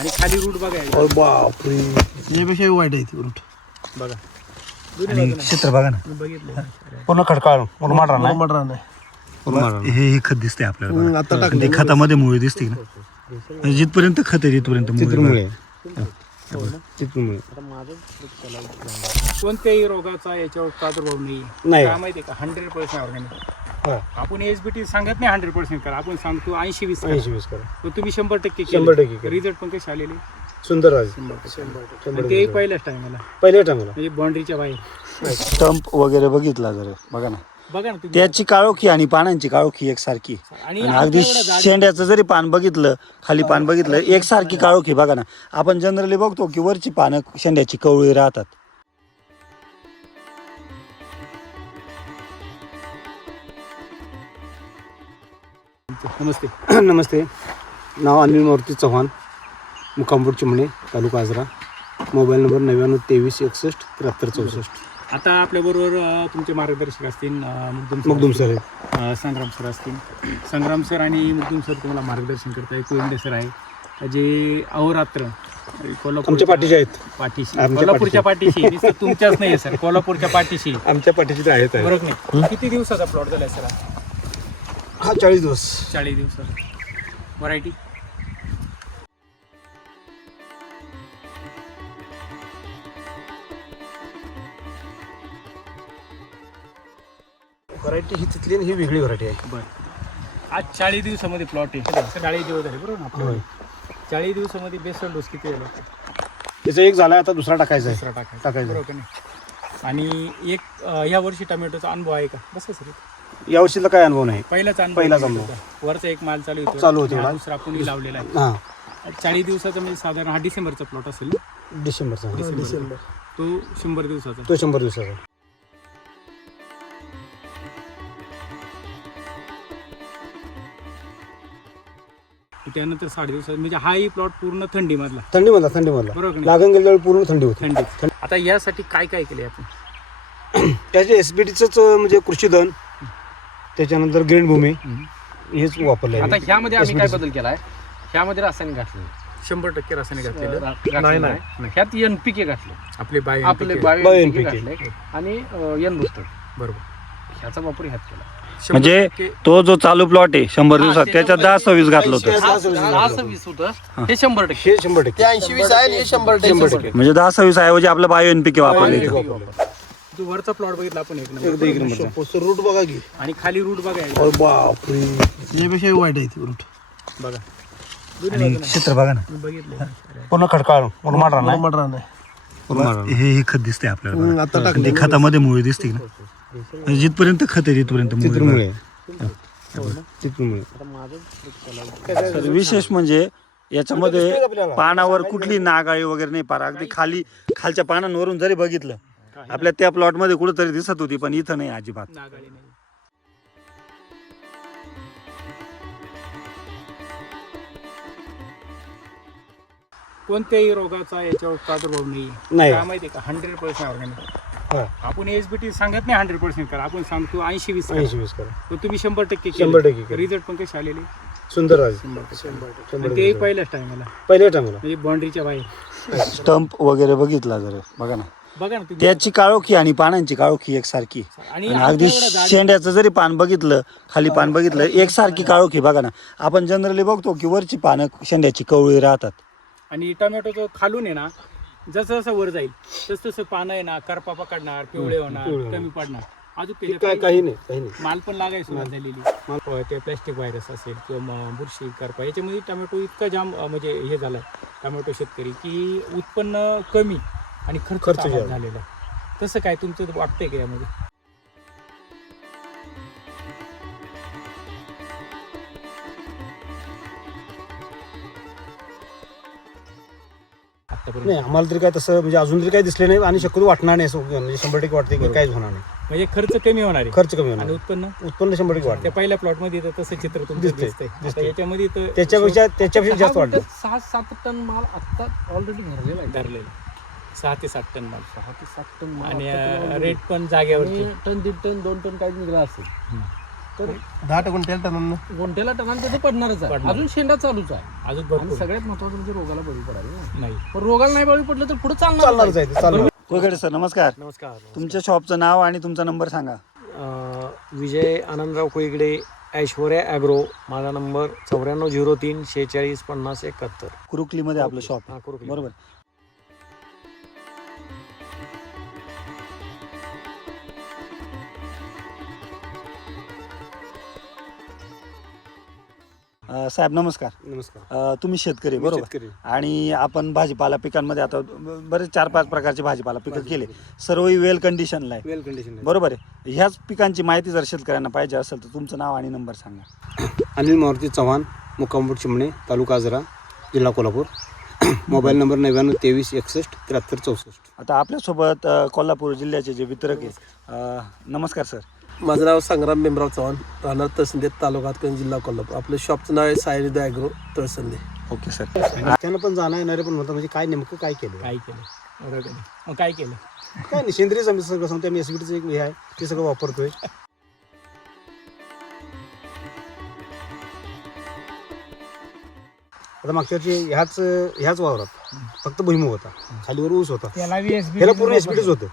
आणि खाली रूट बघा बापरे, यापेक्षा वाईट आहे ती रूट बघा. आणि क्षेत्र बघा ना, बघितलं पूर्ण खडकाळ मुरमाड राहणार मटरान आहे. हे खत दिसते आपल्याला. आता बघा. टाकलं ते खतामध्ये मुळे दिसते ना, म्हणजे जिथपर्यंत खत आहे तिथपर्यंत मुळे. कोणत्याही रोगाचा याच्यावर प्रादुर्भाव नाही. काय माहितीये का, 100% ऑर्गॅनिक. आपण एसबीटी सांगत नाही 100% करा, आपण सांगतो 80-20 करा. तर तुम्ही 100% 100% रिझल्ट पण कसे आलेले सुंदर आहे. 100%. आणि ते पहिल्याच टायमाला पहिल्या टायमाला म्हणजे बाउंड्रीच्या बाहेर. स्टंप वगैरे बघितला जर बघा ना, बघा ना तुम्ही. त्याची काळोखी आणि पानांची काळोखी एकसारखी. आणि आणि अगदी शेंड्याचं जरी पान बघितलं, खाली पान बघितलं, एकसारखी काळोखी बघा ना. आपण जनरली बघतो की वरची पानं शेंड्याची कवळी राहतात. नमस्ते. नमस्ते, नाव अनिल मारुती चव्हाण, मुक्कामपूर चिमणे, तालुका आजरा. Mobile number 99-2361-7364. आता आपल्याबरोबर तुमचे मार्गदर्शक असतील मगदूम सर संग्राम सर असतील. संग्राम सर आणि मगदूम सर तुम्हाला मार्गदर्शन करताय. कोयंडे सर आहे जे अहोरात्र आमच्या पाठीचे आहेत. पाठीशी, आमच्या कोल्हापूरच्या पाठीशी. नुसतं तुमच्याच नाही सर, कोल्हापूरच्या पाठीशी. आमच्या पाठीचे आहेत. बरोबर नाही. किती दिवसाचा प्लॉट झालाय सर? हा 40 दिवस. 40 दिवसाचा. व्हरायटी व्हरायटी ही तिथली आणि ही वेगळी व्हरायटी आहे. बरं. आज 40 दिवसामध्ये प्लॉट आहे. 40 दिवस झाले बरोबर ना आपल्याला. 40 दिवसामध्ये बेसल डोस किती झाला? त्याचा एक झाला, आता दुसरा टाकायचा दुसरा आहे. टाकायचा बरोबर का नाही? आणि एक या वर्षी टोमॅटोचा अनुभव आहे का? बस सर, यावर्षीला काय अनुभव नाही. पहिलाच पहिलाच अनुभव. होता. वरचा एक माल चालू होतो. हा. दुसरा आपण लावलेला आहे. हां, 40 दिवसाचा म्हणजे साधारण हा डिसेंबरचा प्लॉट असेल ना? डिसेंबरचा. डिसेंबर. तो 100 दिवसाचा. तो 100 दिवसाचा. त्यानंतर 60 दिवसात म्हणजे हाही प्लॉट पूर्ण थंडीमधला. थंडीमधला बरोबर का नाही? लागण गेल्यावर पूर्ण थंडी होती. थंडीत. आता यासाठी काय काय केले आपण? त्याचे एसबीटीचंच म्हणजे कृषीधन, त्याच्यानंतर ग्रीन भूमी हेच वापरले. आता ह्यामध्ये आम्ही काय बदल केलाय, ह्यामध्ये रासायनिक घातलं 100% रासायनिक घातलेलं. नाही, ह्यात एनपीके घातलं, आपले आपले NPK. बायो एनपीके घातले आणि एन बुस्टर. बरोबर. ह्याचा वापर ह्यात केला. म्हणजे 100% तो जो चालू प्लॉट आहे 100 दिवसात, त्याच्यात 10-26 घातलं होतं. 10-20 होतं, हे 100%. हे 100%. 80-20 आहे, हे 100%. म्हणजे 10-26 ऐवजी आपलं बायो एनपीके वापरले. जो वरचा प्लॉट बघितला आपण एक एक नंबर. रूट बघा की. आणि खाली रूट बघा बापरे, यापेक्षा वाईट आहे ती रूट बघा. आणि क्षेत्र बघा ना, बघितलं पूर्ण खडकाळ मुरमाड राहणार. मटरान आहे. हे खत दिसते आपल्याला. आता बघा. टाकलं. ते खतामध्ये मुळे दिसते ना, म्हणजे जिथपर्यंत खत आहे तिथपर्यंत मुळे. तर विशेष म्हणजे याच्यामध्ये पानावर कुठली नागाळी वगैरे नाही. पार अगदी खालच्या पानांवरून जरी बघितलं, आपल्या त्या प्लॉट मध्ये कुठेतरी दिसत होती, पण इथं नाही अजिबात. नागाळी नाही. कोणत्याही रोगाचा याच्यावर प्रादुर्भाव नाही. काय माहितीये का, 100% ऑर्गॅनिक. आपण एसबीटी सांगत नाही 100% करा, आपण सांगतो 80-20 करा. तर तुम्ही 100% 100% रिझल्ट पण कसे आलेले? सुंदर आहे. 100%. आणि ते पहिल्याच टायमाला पहिल्या टायमाला म्हणजे बाउंड्रीच्या बाहेर. स्टंप वगैरे बघितला जर बघा ना, बघा ना तुम्ही. त्याची काळोखी आणि पानांची काळोखी एकसारखी. आणि आणि अगदी शेंड्याचं जरी पान बघितलं, खाली पान बघितलं, एकसारखी काळोखी बघा ना. आपण जनरली बघतो की वरची पानं शेंड्याची कवळी राहतात. आणि टोमॅटोचं खालून आहे ना, जसं जसं वर जाईल तसं पानं आहे ना, करपा पकडणार, पिवळे होणार, कमी पडणार. अजून काही नाही. माल पण लागायला सुरुवात झालेली. ते प्लॅस्टिक व्हायरस असेल किंवा बुरशी, करपा, याच्यामध्ये टोमॅटो इतका जाम म्हणजे हे झालाय टोमॅटो शेतकरी की उत्पन्न कमी आणि खर्च झालेला. तसं काय तुमचं वाटतंय का यामध्ये? नाही, आम्हाला तरी काय तसं म्हणजे अजून तरी काही दिसले नाही आणि शक्यतो वाटणार नाही. असं म्हणजे 100% वाटते की काहीच होणार नाही. म्हणजे खर्च कमी होणार आहे, खर्च कमी आणि होणार, उत्पन्न 100% वाटते. त्या पहिल्या प्लॉट मध्ये तर तसं चित्र तुमचं दिसतंय. आता याच्यामध्ये तर त्याच्यापेक्षा जास्त वाटतं. 6-7 टन माल आता ऑलरेडी भरलेला आहे. धरलेलं 6 ते 7 टन माल. 6 ते 7 टन माल आणि रेट पण जागेवरती. टन 1.5 टन 2 टन काही निघाला असेल. तर 10 टन गुंठ्याला टनान त्याचं पडणारच आहे. पडणार. अजून शेंडा चालूच आहे. अजून आणि भरपूर सगळ्यात महत्वाचं म्हणजे रोगाला बळी पडायला नाही. नाही. पण रोगाला नाही बळी पडलं तर पुढे चालणारच चालणार आहे ते, चालणार. कोयगडे सर नमस्कार. नमस्कार. तुमच्या शॉपचं नाव आणि तुमचा नंबर सांगा. विजय आनंदराव कोईगडे, ऐश्वर्या ॲग्रो. माझा नंबर 9403 46 50 71. कुरुकलीमध्ये आपलं शॉप हा, आहे कुरुकली. बरोबर. साहेब नमस्कार. नमस्कार. तुम्ही शेतकरी बरोबर. शेतकरी. आणि आपण भाजीपाला पिकांमध्ये आता बरेच 4-5 प्रकारचे भाजीपाला पिकं केले, सर्वही वेल कंडिशनला आहे वेल कंडिशन आहे. बरोबर आहे. ह्याच पिकांची माहिती जर शेतकऱ्यांना पाहिजे असेल तर तुमचं नाव आणि नंबर सांगा. अनिल मारुती चव्हाण, मुक्कामपूर चिमणे, तालुका आजरा, जिल्हा कोल्हापूर. Mobile number 99 23 61 73 64. आता आपल्यासोबत कोल्हापूर जिल्ह्याचे जे वितरक आहे, नमस्कार सर. माझं नाव संग्राम भीमराव चव्हाण, राहणार तळसंदे, तालुका हातकणंगले, जिल्हा कोल्हापूर. आपलं शॉपचं नाव आहे सायनिध ॲग्रो तळसंदे. Okay sir. त्यानं पण जाणं येणारे पण होतं म्हणजे काय नेमकं काय केलं काय केलं बरोबर आहे. मग काय केलं? काय नाही, सेंद्रिय सगळं सांगतो आम्ही. एसबीटीचं एक हे आहे ते सगळं वापरतोय. आता मागच्या वर्षी ह्याच वावरात फक्त भुईमुग होता, खालीवर ऊस होता, ह्याला पूर्ण एसबीटीच होतं.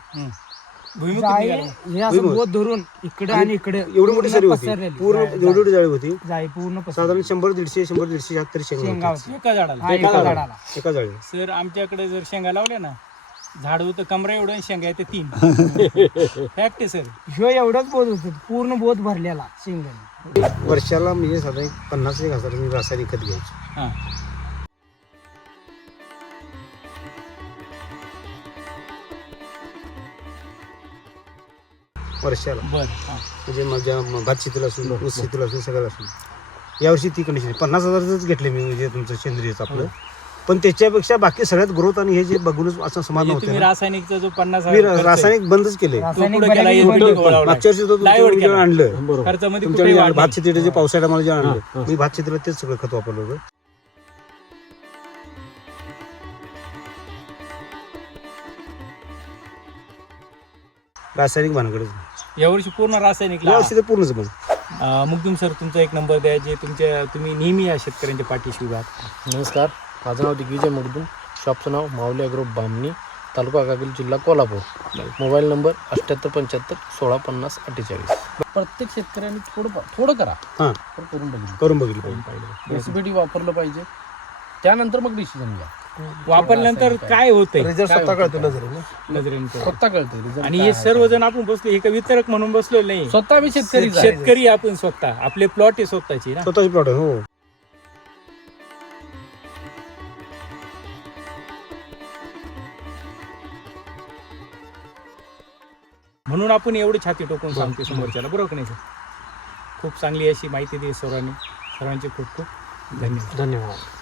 भुईमुग किती निघाला? हे असं बोध धरून इकडे आणि इकडे एवढी मोठी सरी होती, पूर्ण एवढी जाळी होती. जाई पूर्ण साधारण 100-150 तरी शेंगा होत्या. एका झाडाला. एका जाळी. सर आमच्याकडे जर शेंगा लावल्या ना, झाड होतं कमरा एवढं आणि शेंगा येते 3. फॅक्ट आहे सर. ह्यो एवढाच बोध होत, पूर्ण बोध भरलेला शेंगाने. वर्षाला म्हणजे साधारण 50,000 रासायनिक खत घ्यायचे. हां. वर्षाला बरं. हां. म्हणजे माझ्या भात शेतीला असून, ऊस शेतीला असून, सगळं असून. यावर्षी ती कंडिशन 50,000च घेतले मी, म्हणजे तुमचं सेंद्रियच आपलं. पण त्याच्यापेक्षा बाकी सगळ्यात ग्रोथ आणि हे जे बघूनच असं समाधान म्हणजे तुम्ही होतं. रासायनिकचा जो 50,000 मी खर्च आहे, रासायनिक बंदच केले. तो पुढे केला, SBT वळवला. मागच्या वर्षी तो Divert तुमच्या केला. आणलं खर्चामध्ये तुमच्या कुठेही वाढ भात नाही. शेतीला जे पावसाळ्यात मला जे आणलं, मी भात शेतीला तेच सगळं खत वापरलं होतं. रासायनिक भानगडच नाही. यावर्षी पूर्ण रासायनिक यावर्षी तर पूर्णच बंद. मुक्दुम सर तुमचा एक नंबर द्या, जे तुम्ही नेहमी या शेतकऱ्यांच्या पाठीशी उभा आहात. नमस्कार, माझं नाव दिग्विजय मुगदुम, शॉपचं नाव माऊली ॲग्रो बामणी, तालुका कागल, जिल्हा कोल्हापूर. Mobile number 7875 16 50 48. प्रत्येक शेतकऱ्यांनी थोडं करा, हां, पण करून बघितलं. करून बघितलं पाहिजे. एसबीटी वापरलं पाहिजे, त्यानंतर मग डिसिजन घ्या. वापरल्यानंतर काय होतंय रिझल्ट स्वतः कळतो नजरेने. नजरेने कळतं. स्वतः कळतं result आणि काय हे आहे, सर्वजण आपण बसलो, हे काही वितरक म्हणून बसलो नाही. स्वतः आम्ही शेतकरी शेतकरी आपण स्वतः, आपले प्लॉट आहे स्वतःची ना. स्वतःची प्रॉडक्ट. हो. म्हणून आपण एवढी छाती टोकून सांगतो समोरच्याला, बरोबर की नाही सर? खूप चांगली अशी माहिती दिली सर्वांनी. सर्वांचे खूप खूप धन्यवाद. धन्यवाद.